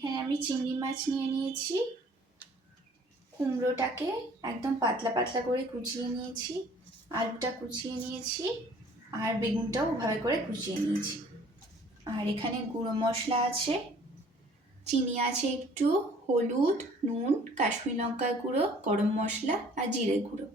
এখানে আমি চিংড়ি মাছ নিয়ে নিয়েছি, কুমড়োটাকে একদম পাতলা পাতলা করে কুচিয়ে নিয়েছি, আলুটা কুচিয়ে নিয়েছি, আর বেগুনটাও ভালো করে কুচিয়ে নিয়েছি। আর এখানে গুঁড়ো মশলা আছে, চিনি আছে একটু, হলুদ, নুন, কাশ্মীরি লঙ্কার গুঁড়ো, গরম মশলা আর জিরে গুঁড়ো।